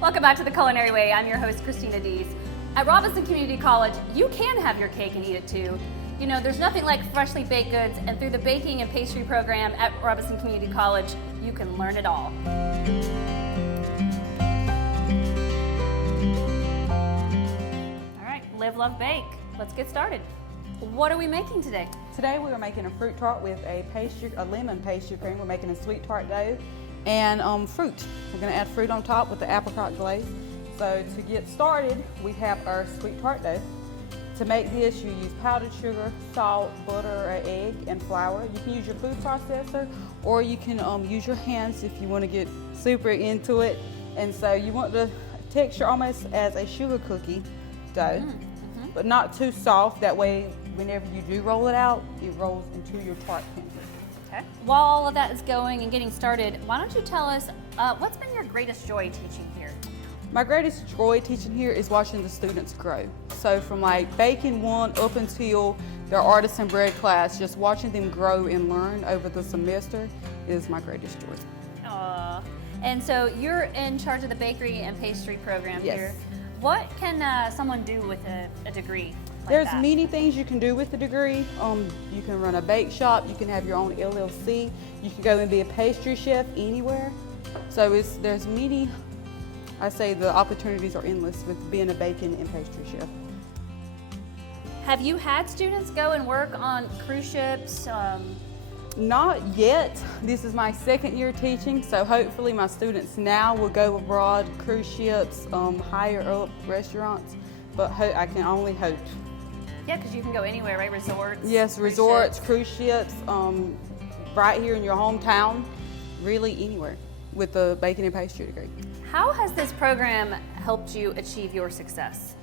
Welcome back to the Culinary Way. I'm your host, Christina Dees. At Robinson Community College, you can have your cake and eat it too. You know, there's nothing like freshly baked goods, and through the baking and pastry program at Robinson Community College, you can learn it all. All right, live, love, bake. Let's get started. What are we making today? Today we are making a fruit tart with a lemon pastry cream. We're making a sweet tart dough and fruit. We're going to add fruit on top with the apricot glaze. So to get started, we have our sweet tart dough. To make this, you use powdered sugar, salt, butter, or egg, and flour. You can use your food processor, or you can use your hands if you want to get super into it. And so you want the texture almost as a sugar cookie dough, but not too soft. That way, whenever you do roll it out, it rolls into your tart pan. Okay. While all of that is going and getting started, why don't you tell us what's been your greatest joy teaching here? My greatest joy teaching here is watching the students grow. So from like baking one up until their artisan bread class, just watching them grow and learn over the semester is my greatest joy. And so you're in charge of the bakery and pastry program here. What can someone do with a degree like There's that? many things you can do with the degree. You can run a bake shop, you can have your own LLC, you can go and be a pastry chef anywhere. So there's many, I say the opportunities are endless with being a baking and pastry chef. Have you had students go and work on cruise ships? Not yet. This is my second year teaching, so hopefully my students now will go abroad, cruise ships, higher up restaurants, but I can only hope. Yeah, because you can go anywhere, right? Resorts? Yes, resorts, cruise ships, right here in your hometown, really anywhere with the baking and pastry degree. How has this program helped you achieve your success?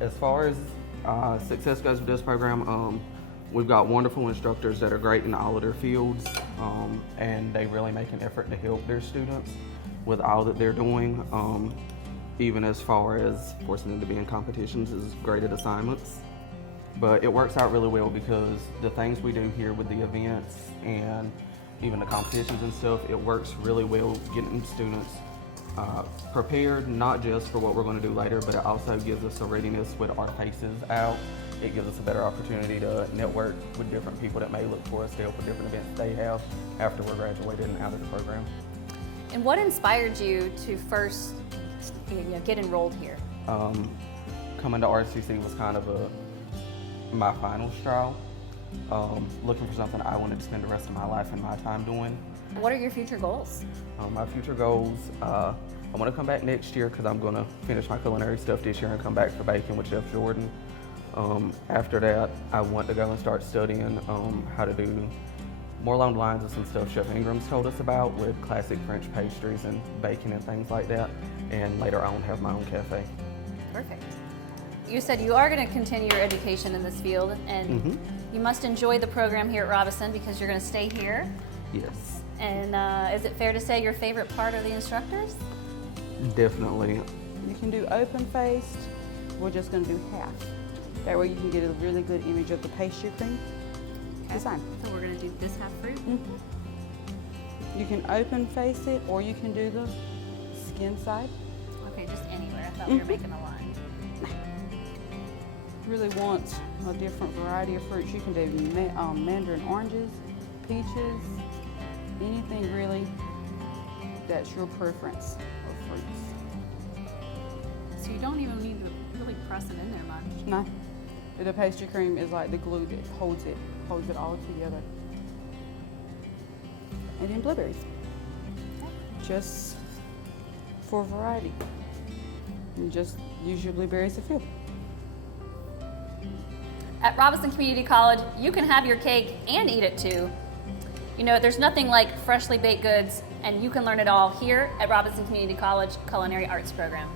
As far as success goes with this program, we've got wonderful instructors that are great in all of their fields, and they really make an effort to help their students with all that they're doing, even as far as forcing them to be in competitions as graded assignments. But it works out really well because the things we do here with the events and even the competitions and stuff, it works really well getting students prepared, not just for what we're going to do later, but it also gives us a readiness with our faces out. It gives us a better opportunity to network with different people that may look for us to help with different events they have after we're graduated and out of the program. And what inspired you to first get enrolled here? Coming to RCC was kind of my final straw. Looking for something I wanted to spend the rest of my life and my time doing. What are your future goals? My future goals, I want to come back next year because I'm going to finish my culinary stuff this year and come back for baking with Chef Jordan. After that, I want to go and start studying how to do more along the lines of some stuff Chef Ingram's told us about with classic French pastries and baking and things like that, and later on have my own cafe. Perfect. You said you are going to continue your education in this field, and you must enjoy the program here at Robinson because you're going to stay here. Yes. And is it fair to say your favorite part are the instructors? Definitely. You can do open-faced. We're just going to do half. That way you can get a really good image of the pastry cream design. So we're going to do this half fruit? You can open-face it, or you can do the skin side. Okay, just anywhere. I thought we were making a line. Really want a different variety of fruits. You can do mandarin oranges, peaches, anything really that's your preference of fruits. So you don't even need to really press it in there much. No, the pastry cream is like the glue that holds it all together. And then blueberries, just for variety. And just use your blueberries to fill. At Robinson Community College, you can have your cake and eat it too. You know, there's nothing like freshly baked goods, and you can learn it all here at Robinson Community College Culinary Arts Program.